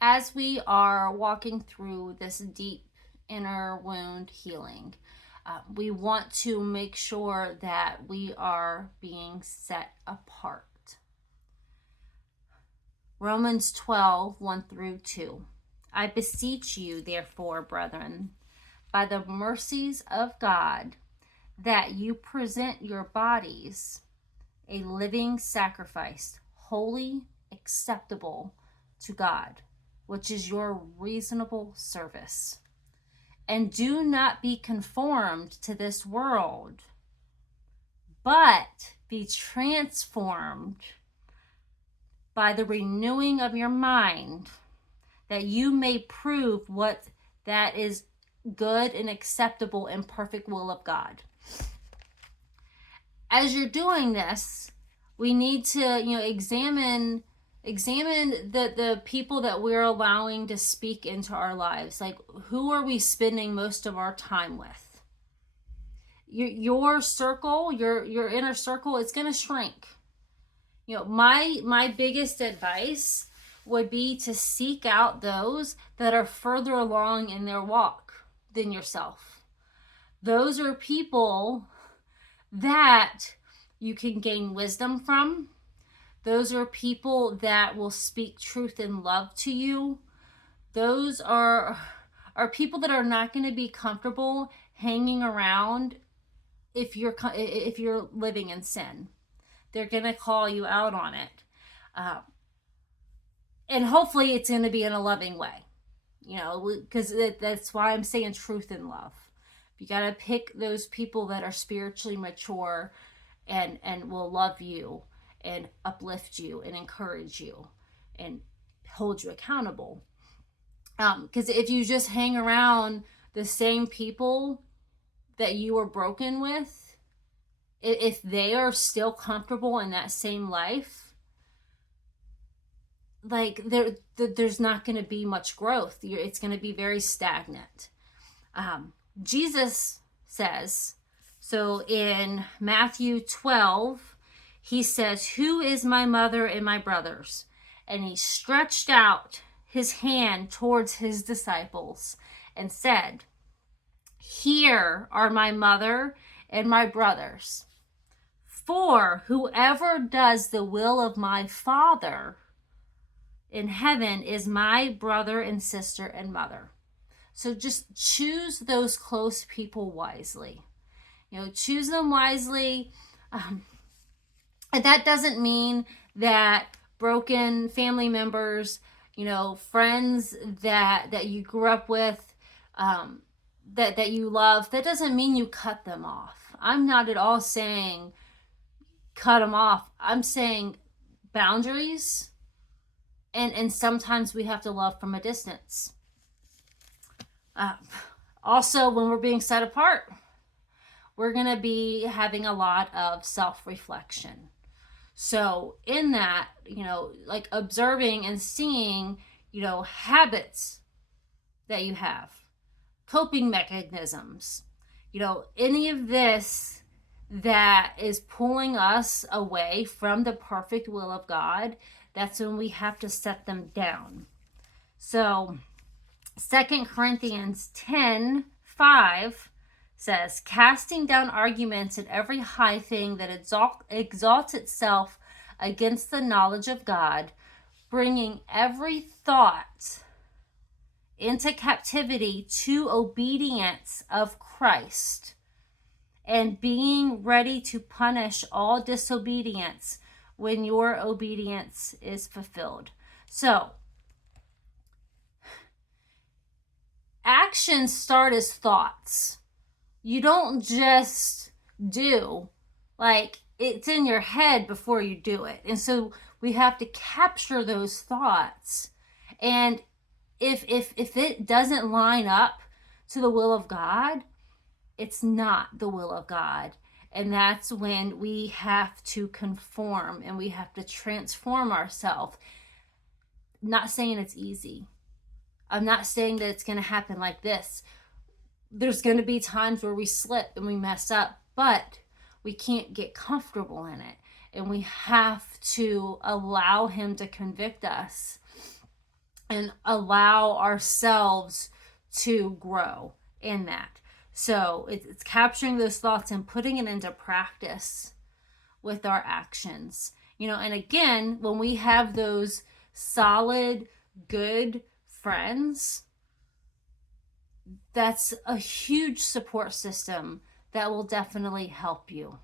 as we are walking through this deep inner wound healing, we want to make sure that we are being set apart. Romans 12, 1 through 2. I beseech you, therefore, brethren, by the mercies of God, that you present your bodies a living sacrifice, holy, acceptable to God, which is your reasonable service. And do not be conformed to this world, but be transformed by the renewing of your mind, that you may prove what that is good and acceptable and perfect will of God. As you're doing this, we need to, examine the people that we're allowing to speak into our lives. Like, who are we spending most of our time with? Your circle, your inner circle, it's going to shrink. My biggest advice would be to seek out those that are further along in their walk than yourself. Those are people that you can gain wisdom from. Those are people that will speak truth and love to you. Those are people that are not going to be comfortable hanging around if you're living in sin. They're going to call you out on it. And hopefully it's going to be in a loving way, because that's why I'm saying truth and love. You got to pick those people that are spiritually mature and will love you and uplift you and encourage you and hold you accountable. Because if you just hang around the same people that you were broken with, if they are still comfortable in that same life, like there's not going to be much growth. It's going to be very stagnant. Jesus says, so in Matthew 12, he says, "Who is my mother and my brothers?" And he stretched out his hand towards his disciples and said, "Here are my mother and my brothers. For whoever does the will of my Father in heaven is my brother and sister and mother." So just choose those close people wisely. Choose them wisely. And that doesn't mean that broken family members, friends that you grew up with, that you love, that doesn't mean you cut them off. I'm not at all saying cut them off. I'm saying boundaries, and sometimes we have to love from a distance. Also, when we're being set apart, we're going to be having a lot of self-reflection. So in that, like observing and seeing, habits that you have, coping mechanisms, any of this that is pulling us away from the perfect will of God, that's when we have to set them down. So 2 Corinthians 10:5 says, "Casting down arguments and every high thing that exalts itself against the knowledge of God, bringing every thought into captivity to obedience of Christ, and being ready to punish all disobedience when your obedience is fulfilled." So, actions start as thoughts. You don't just do, like, it's in your head before you do it. And so we have to capture those thoughts. And if it doesn't line up to the will of God, it's not the will of God. And that's when we have to conform and we have to transform ourselves. I'm not saying it's easy. I'm not saying that it's going to happen like this. There's going to be times where we slip and we mess up, but we can't get comfortable in it. And we have to allow him to convict us. and allow ourselves to grow in that. So it's capturing those thoughts and putting it into practice with our actions. And again, when we have those solid, good friends, that's a huge support system that will definitely help you.